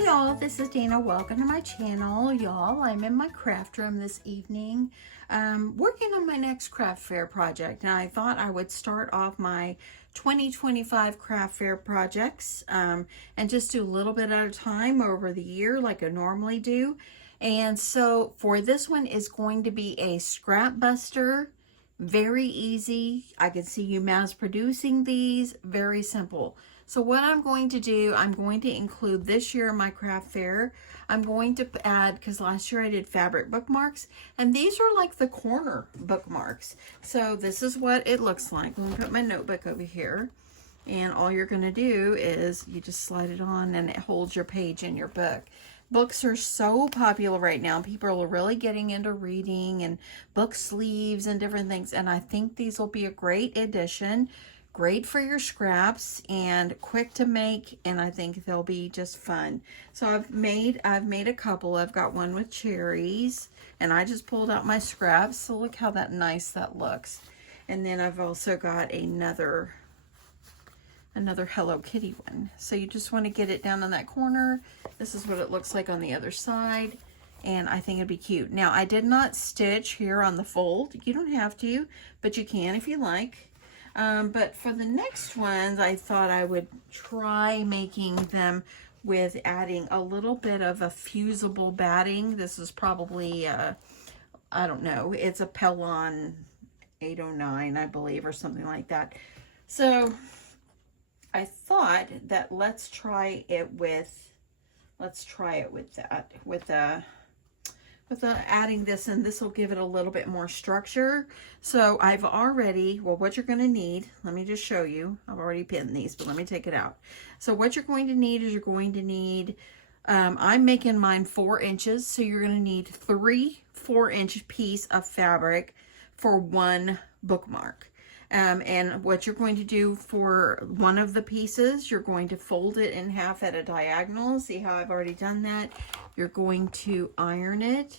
Hey y'all, this is Deanna. Welcome to my channel. Y'all, I'm in my craft room this evening working on my next craft fair project, and I thought I would start off my 2025 craft fair projects and just do a little bit at a time over the year like I normally do. And so for this one is going to be a scrap buster. Very easy. I can see you mass producing these. Very simple. So what I'm going to do, I'm going to include this year in my craft fair. I'm going to add, because last year I did fabric bookmarks, and these are like the corner bookmarks. So this is what it looks like. I'm going to put my notebook over here, and all you're going to do is you just slide it on and it holds your page in your book. Books are so popular right now. People are really getting into reading and book sleeves and different things, and I think these will be a great addition. Great for your scraps and quick to make, and I think they'll be just fun. So I've made a couple. I've got one with cherries, and I just pulled out my scraps. So look how nice that looks. And then I've also got another Hello Kitty one. So you just want to get it down on that corner. This is what it looks like on the other side, and I think it'd be cute. Now I did not stitch here on the fold. You don't have to, but you can if you like. But for the next ones, I thought I would try making them with adding a little bit of a fusible batting. This is probably, I don't know, it's a Pellon 809, I believe, or something like that. So I thought that let's try it with adding this, and this will give it a little bit more structure. So I've already, what you're going to need, let me just show you. I've already pinned these, but let me take it out. So what you're going to need is I'm making mine 4 inches. So you're going to need 3 4-inch piece of fabric for one bookmark. And what you're going to do for one of the pieces, you're going to fold it in half at a diagonal. See how I've already done that? You're going to iron it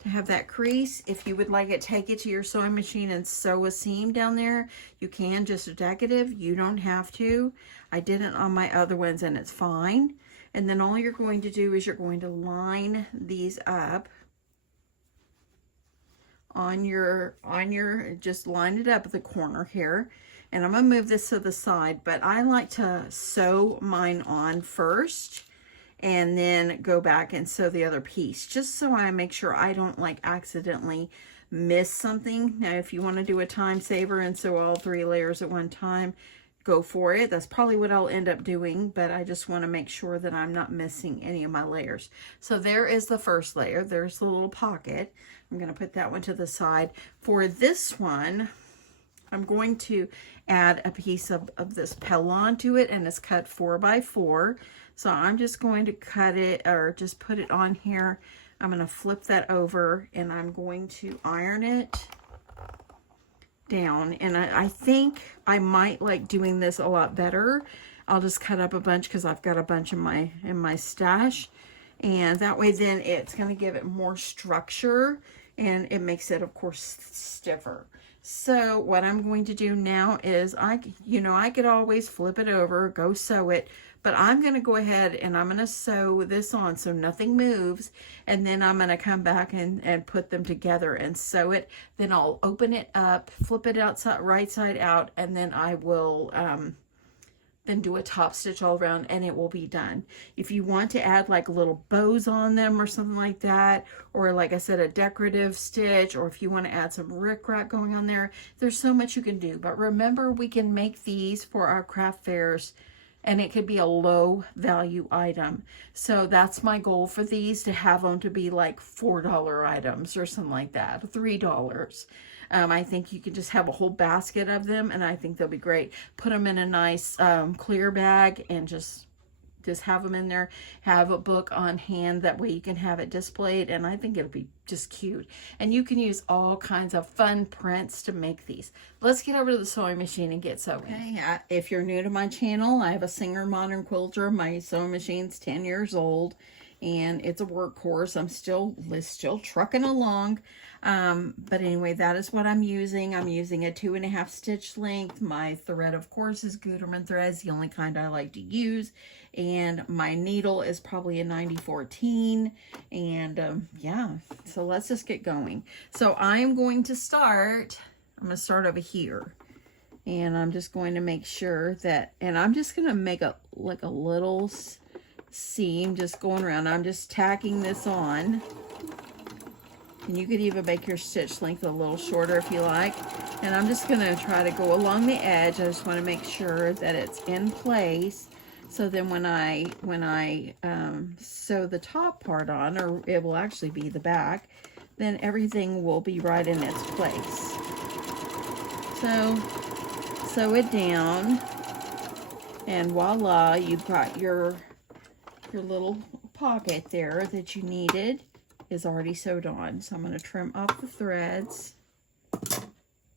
to have that crease. If you would like it, take it to your sewing machine and sew a seam down there. You can, just decorative. You don't have to. I did it on my other ones and it's fine. And then all you're going to do is you're going to line these up on your just line it up at the corner here. And I'm gonna move this to the side, but I like to sew mine on first and then go back and sew the other piece, just so I make sure I don't like accidentally miss something. Now if you want to do a time saver and sew all 3 layers at one time, go for it. That's probably what I'll end up doing, but I just want to make sure that I'm not missing any of my layers. So there is the first layer. There's the little pocket. I'm going to put that one to the side. For this one, I'm going to add a piece of this Pellon to it, and it's cut 4 by 4. So I'm just going to cut it, or just put it on here. I'm going to flip that over, and I'm going to iron it down. And I think I might like doing this a lot better. I'll just cut up a bunch because I've got a bunch in my stash, and that way then it's going to give it more structure, and it makes it, of course, stiffer. So what I'm going to do now is I could always flip it over, go sew it, but I'm going to go ahead and I'm going to sew this on so nothing moves, and then I'm going to come back and put them together and sew it. Then I'll open it up, flip it outside, right side out, and then I will then do a top stitch all around, and it will be done. If you want to add like little bows on them or something like that, or like I said, a decorative stitch, or if you want to add some rickrack going on there, there's so much you can do. But remember, we can make these for our craft fairs, and it could be a low value item. So that's my goal for these, to have them to be like $4 items or something like that, $3. I think you can just have a whole basket of them, and I think they'll be great. Put them in a nice clear bag and just have them in there. Have a book on hand, that way you can have it displayed, and I think it'll be just cute. And you can use all kinds of fun prints to make these. Let's get over to the sewing machine and get sewing. Okay, if you're new to my channel, I have a Singer Modern Quilter. My sewing machine's 10 years old, and it's a workhorse. I'm still trucking along. But anyway, that is what I'm using. I'm using a 2.5 stitch length. My thread, of course, is Gutermann threads, the only kind I like to use. And my needle is probably a 9014. And yeah, so let's just get going. So I'm going to start over here. And I'm just going to make sure that, and I'm just going to make a little seam just going around. I'm just tacking this on. And you could even make your stitch length a little shorter if you like. And I'm just going to try to go along the edge. I just want to make sure that it's in place. So then when I sew the top part on, or it will actually be the back, then everything will be right in its place. So sew it down, and voila, you've got your little pocket there that you needed is already sewed on. So I'm going to trim off the threads.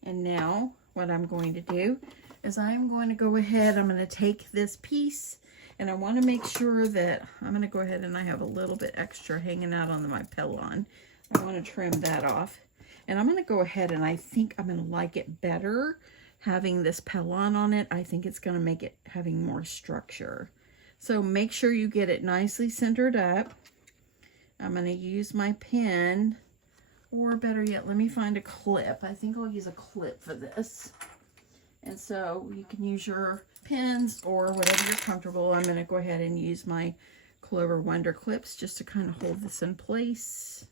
And now what I'm going to do is I'm going to go ahead, I'm going to take this piece, and I want to make sure that I'm going to go ahead, and I have a little bit extra hanging out on my Pellon. I want to trim that off. And I'm going to go ahead, and I think I'm going to like it better having this Pellon on it. I think it's going to make it having more structure. So make sure you get it nicely centered up. I'm going to use my pen, or better yet, let me find a clip. I think I'll use a clip for this. And so you can use your pens or whatever you're comfortable. I'm going to go ahead and use my Clover Wonder clips just to kind of hold this in place.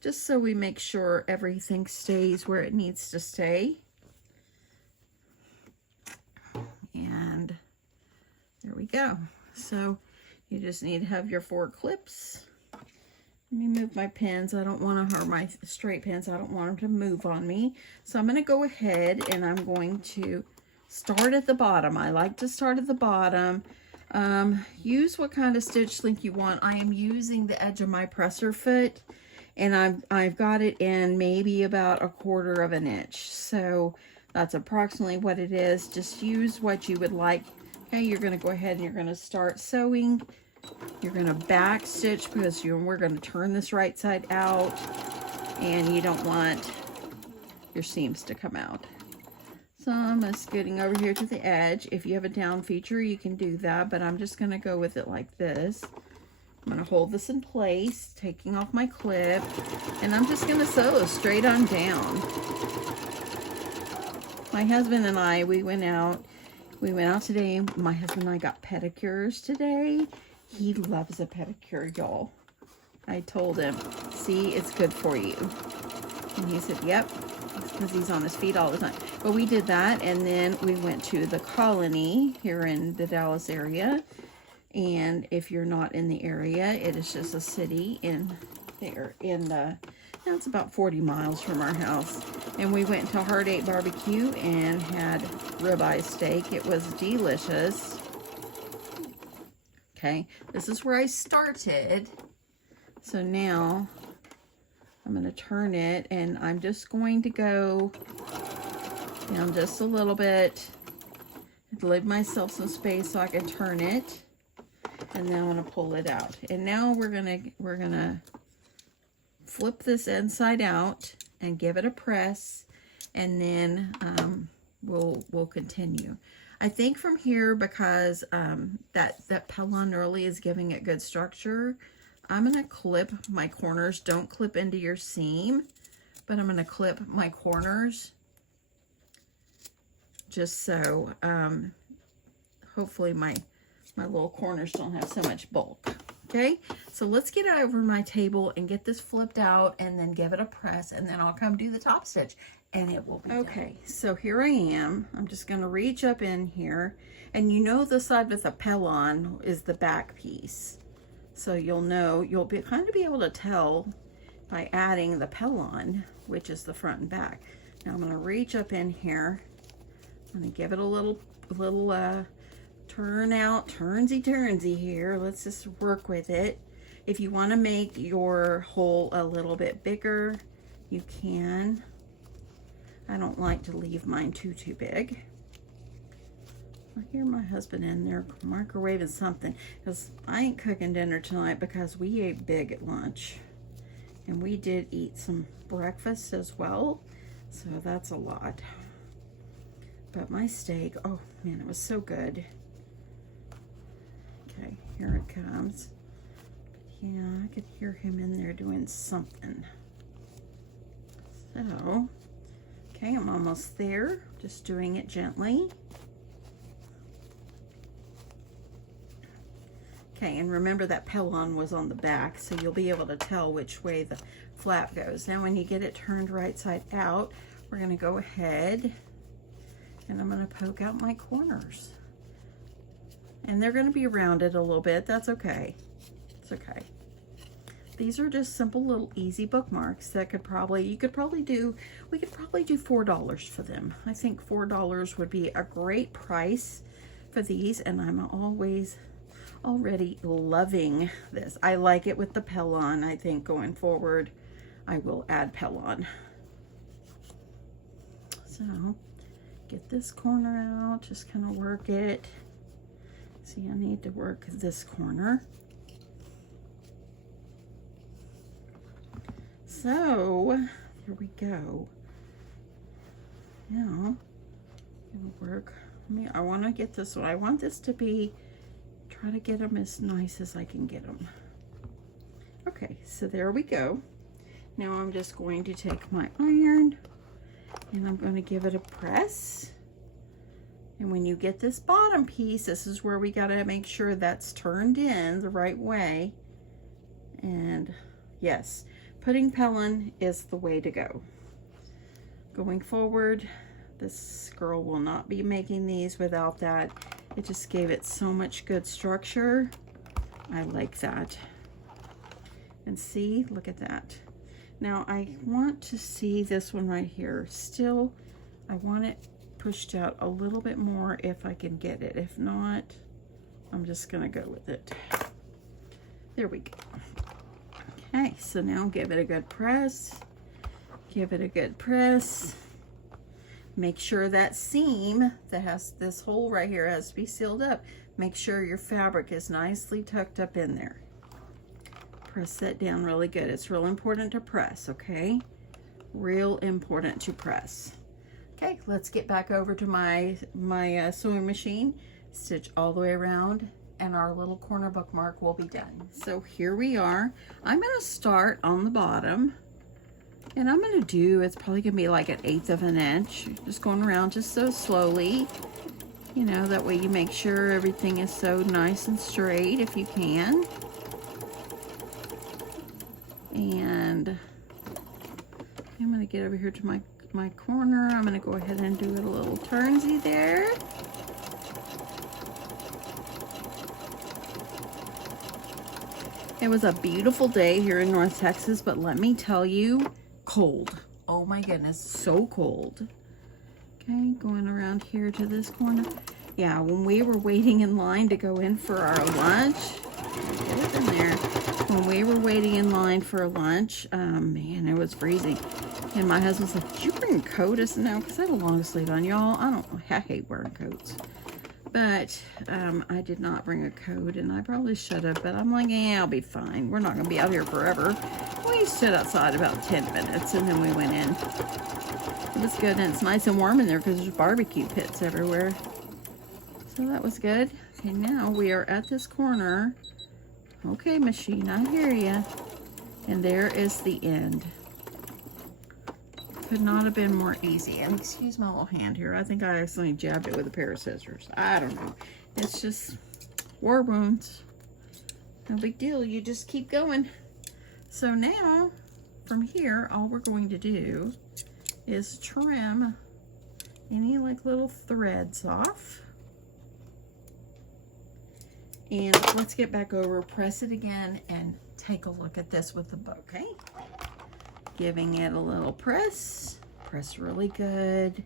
Just so we make sure everything stays where it needs to stay. And there we go. So you just need to have your 4 clips. Let me move my pins. I don't want to, or my straight pins, I don't want them to move on me. So I'm going to go ahead and I'm going to start at the bottom. I like to start at the bottom. Use what kind of stitch length you want. I am using the edge of my presser foot, and I've got it in maybe about 1/4 of an inch. So that's approximately what it is. Just use what you would like. Okay, you're going to go ahead and you're going to start sewing. You're going to back stitch because we're going to turn this right side out, and you don't want your seams to come out. So I'm just getting over here to the edge. If you have a down feature, you can do that, but I'm just going to go with it like this. I'm going to hold this in place, taking off my clip, and I'm just going to sew straight on down. My husband and I, we went out today. My husband and I got pedicures today. He loves a pedicure, y'all. I told him, see, it's good for you. And he said, yep, because he's on his feet all the time. But we did that, and then we went to the Colony here in the Dallas area. And if you're not in the area, it is just a city in there. It's about 40 miles from our house. And we went to Heart 8 Barbecue and had ribeye steak. It was delicious. Okay, this is where I started. So now I'm going to turn it, and I'm just going to go down just a little bit to leave myself some space so I can turn it. And now I'm going to pull it out. And now we're gonna flip this inside out and give it a press, and then we'll continue. I think from here, because that Pellon really is giving it good structure, I'm going to clip my corners. Don't clip into your seam, but I'm going to clip my corners just so hopefully my little corners don't have so much bulk. Okay, so let's get it over my table and get this flipped out, and then give it a press, and then I'll come do the top stitch, and it will be okay. Done. So here I am. I'm just going to reach up in here, and you know the side with the Pellon is the back piece. So you'll kind of be able to tell by adding the Pellon, which is the front and back. Now I'm going to reach up in here. I'm going to give it a little turnsy here. Let's just work with it. If you want to make your hole a little bit bigger, you can. I don't like to leave mine too big. I hear my husband in there microwaving something, because I ain't cooking dinner tonight because we ate big at lunch. And we did eat some breakfast as well, so that's a lot. But my steak, oh man, it was so good. Okay, here it comes. Yeah, I could hear him in there doing something. So, okay, I'm almost there. Just doing it gently. Okay, and remember that Pellon was on the back, so you'll be able to tell which way the flap goes. Now when you get it turned right side out, we're going to go ahead and I'm going to poke out my corners. And they're going to be rounded a little bit. That's okay. It's okay. These are just simple little easy bookmarks that we could probably do $4 for them. I think $4 would be a great price for these, and I'm already loving this. I like it with the Pellon. I think going forward I will add Pellon. So get this corner out, just kind of work it. See, I need to work this corner. So here we go. Now I'm gonna work. I want to get this one. I want this to be, try to get them as nice as I can get them. Okay, so there we go. Now I'm just going to take my iron and I'm going to give it a press. And when you get this bottom piece, this is where we got to make sure that's turned in the right way. And yes, putting Pellon is the way to go. Going forward, this girl will not be making these without that. It just gave it so much good structure. I like that. And see, look at that. Now I want to see this one right here. Still, I want it pushed out a little bit more if I can get it. If not, I'm just gonna go with it. There we go. Okay, so now give it a good press. Give it a good press. Make sure that seam that has this hole right here has to be sealed up. Make sure your fabric is nicely tucked up in there. Press that down really good. It's real important to press, okay? Real important to press. Okay, let's get back over to my sewing machine, stitch all the way around, and our little corner bookmark will be done. So here we are. I'm gonna start on the bottom. And I'm gonna do, it's probably gonna be like 1/8 of an inch. Just going around just so slowly. You know, that way you make sure everything is so nice and straight if you can. And I'm gonna get over here to my corner. I'm gonna go ahead and do it a little turnsy there. It was a beautiful day here in North Texas, but let me tell you, cold. Oh my goodness, so cold. Okay, going around here to this corner. Yeah, when we were waiting in line to go in for our lunch, get it in there. When we were waiting in line for lunch, man, it was freezing. And my husband's like, did you bring a coat? I said, no, because I had a long sleeve on, y'all. I hate wearing coats. But I did not bring a coat, and I probably should have, but I'm like, yeah, I'll be fine. We're not going to be out here forever. We stood outside about 10 minutes, and then we went in. It was good, and it's nice and warm in there because there's barbecue pits everywhere. So that was good. Okay, now we are at this corner. Okay, machine, I hear ya. And there is the end. Could not have been more easy. And excuse my little hand here. I think I accidentally jabbed it with a pair of scissors. I don't know. It's just war wounds. No big deal. You just keep going. So now, from here, all we're going to do is trim any like little threads off. And let's get back over, press it again, and take a look at this with the bow, okay? Giving it a little press. Press really good.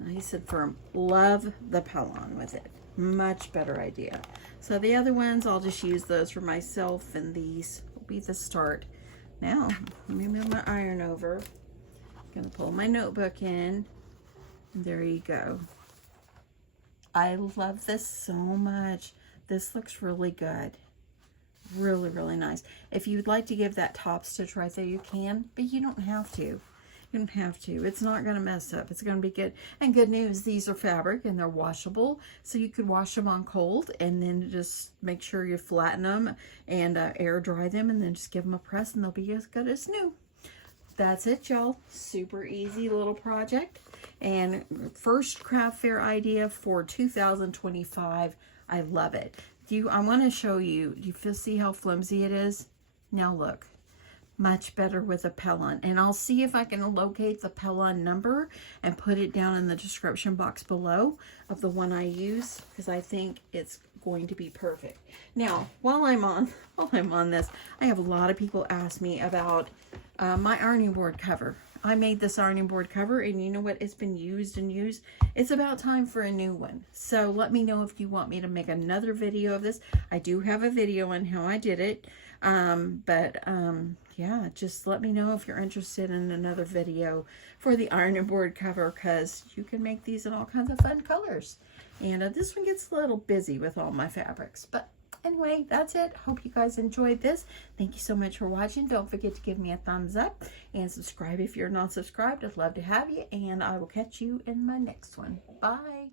Nice and firm. Love the Pellon with it. Much better idea. So the other ones, I'll just use those for myself, and these will be the start. Now, let me move my iron over. I'm gonna pull my notebook in. And there you go. I love this so much. This looks really good. Really, really nice. If you'd like to give that top stitch right there, you can, but you don't have to. You don't have to. It's not going to mess up. It's going to be good. And good news, these are fabric and they're washable. So you could wash them on cold and then just make sure you flatten them and air dry them and then just give them a press and they'll be as good as new. That's it, y'all. Super easy little project. And first craft fair idea for 2025. I love it. I want to show you. Do you see how flimsy it is? Now look. Much better with a Pellon. And I'll see if I can locate the Pellon number and put it down in the description box below of the one I use, because I think it's going to be perfect. Now, while I'm on this, I have a lot of people ask me about my ironing board cover. I made this ironing board cover, and you know what? It's been used and used. It's about time for a new one. So let me know if you want me to make another video of this. I do have a video on how I did it. Yeah, just let me know if you're interested in another video for the ironing board cover, because you can make these in all kinds of fun colors. And this one gets a little busy with all my fabrics. But anyway, that's it. Hope you guys enjoyed this. Thank you so much for watching. Don't forget to give me a thumbs up and subscribe if you're not subscribed. I'd love to have you, and I will catch you in my next one. Bye.